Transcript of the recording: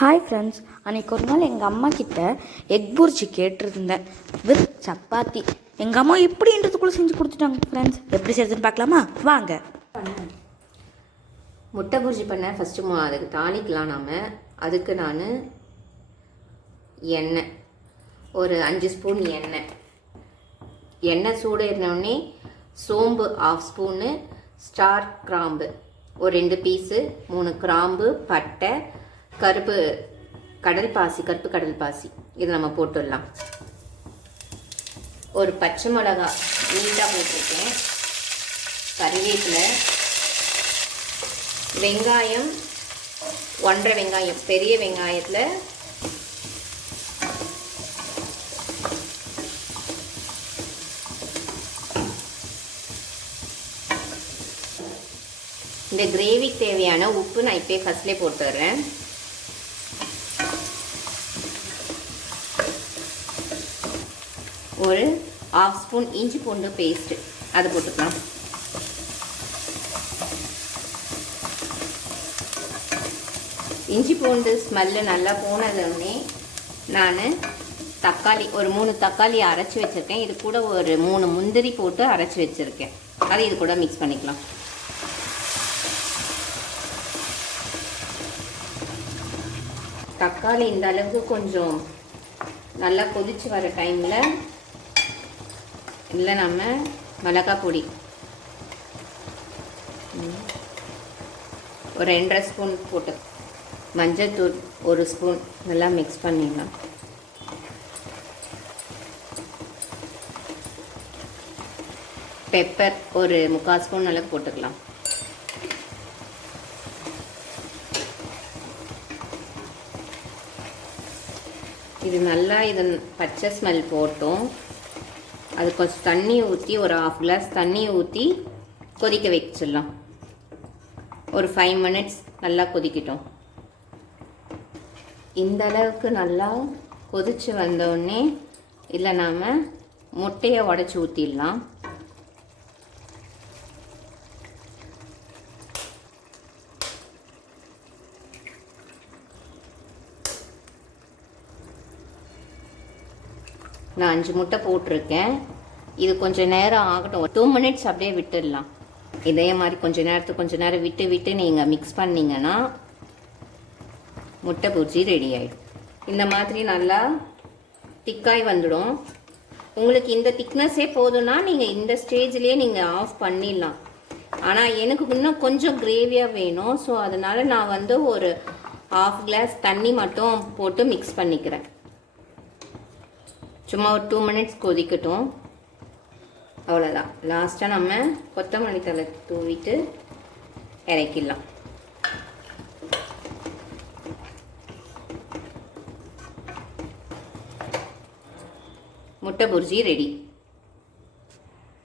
Hi friends, அன்றைக்கி ஒரு நாள் எங்கள் அம்மா கிட்ட எக் புர்ஜி கேட்டிருந்தேன் வித் சப்பாத்தி. எங்கள் அம்மா எப்படின்றதுக்குள்ளே செஞ்சு கொடுத்துட்டாங்க ஃப்ரெண்ட்ஸ். எப்படி செய்யுதுன்னு பார்க்கலாமா? வாங்க. முட்டை புர்ஜி பண்ண ஃபஸ்ட்டு அதுக்கு தாளிக்கலாம். அதுக்கு நான் எண்ணெய் ஒரு 5 ஸ்பூன் எண்ணெய் சூடு ஏறினோடனே சோம்பு 1/2 ஸ்பூனு, ஸ்டார் கிராம்பு ஒரு 2 பீஸு, 3 கிராம்பு, பட்டை, கருப்பு கடல் பாசி இதை நம்ம போட்டுடலாம். ஒரு பச்சை மிளகா நீட்டாக போட்டிருக்கேன், கறிவேப்பிலை, வெங்காயம் 1.5 வெங்காயம், பெரிய வெங்காயத்தில் இந்த கிரேவிக்கு தேவையான உப்பு நான் இப்போ ஃபஸ்ட்லேயே போட்டுடுறேன். ஒரு 1/2 ஸ்பூன் இஞ்சி பூண்டு பேஸ்ட்டு அதை போட்டுக்கலாம். இஞ்சி பூண்டு ஸ்மெல்லு நல்லா போனதுன்னே நான் தக்காளி ஒரு 3 தக்காளி அரைச்சி வச்சுருக்கேன். இது கூட ஒரு 3 முந்திரி போட்டு அரைச்சி வச்சுருக்கேன். அதை இது கூட மிக்ஸ் பண்ணிக்கலாம். தக்காளி இந்த அளவுக்கு கொஞ்சம் நல்லா கொதிச்சு வர டைமில் இல்லை நம்ம மிளகாய் பொடி ஒரு 2.5 ஸ்பூன் போட்டு, மஞ்சள்தூள் 1 ஸ்பூன் நல்லா மிக்ஸ் பண்ணிடலாம். பெப்பர் ஒரு 3/4 ஸ்பூன் நல்லா போட்டுக்கலாம். இது நல்லா பச்சை ஸ்மெல் போட்டோம். அது கொஞ்சம் தண்ணி ஊற்றி ஒரு 1/2 கிளாஸ் தண்ணி ஊற்றி கொதிக்க வச்சிடலாம். ஒரு 5 மினிட்ஸ் நல்லா கொதிக்கிட்டோம். இந்த அளவுக்கு நல்லா கொதித்து வந்தோடனே இல்லை நாம் முட்டையை உடச்சி ஊற்றிடலாம். நான் 5 முட்டை போட்டிருக்கேன். இது கொஞ்சம் நேரம் ஆகட்டும், 2 மினிட்ஸ் அப்படியே விட்டுடலாம். இதே மாதிரி கொஞ்சம் நேரம் விட்டு நீங்கள் மிக்ஸ் பண்ணிங்கன்னா முட்டை புர்ஜி ரெடி ஆகிடும். இந்த மாதிரி நல்லா திக்காய் வந்துடும். உங்களுக்கு இந்த திக்னஸே போதும்னா நீங்கள் இந்த ஸ்டேஜ்லேயே நீங்கள் ஆஃப் பண்ணிடலாம். ஆனால் எனக்கு இன்னும் கொஞ்சம் கிரேவியாக வேணும். ஸோ அதனால் நான் ஒரு 1/2 கிளாஸ் தண்ணி மட்டும் போட்டு மிக்ஸ் பண்ணிக்கிறேன். சும்மா ஒரு 2 மினிட்ஸ் கொதிக்கட்டும், அவ்வளோதான். லாஸ்ட்டாக நம்ம கொத்தமல்லி தழை தூவிட்டு இறக்கிடலாம். முட்டை புர்ஜி ரெடி.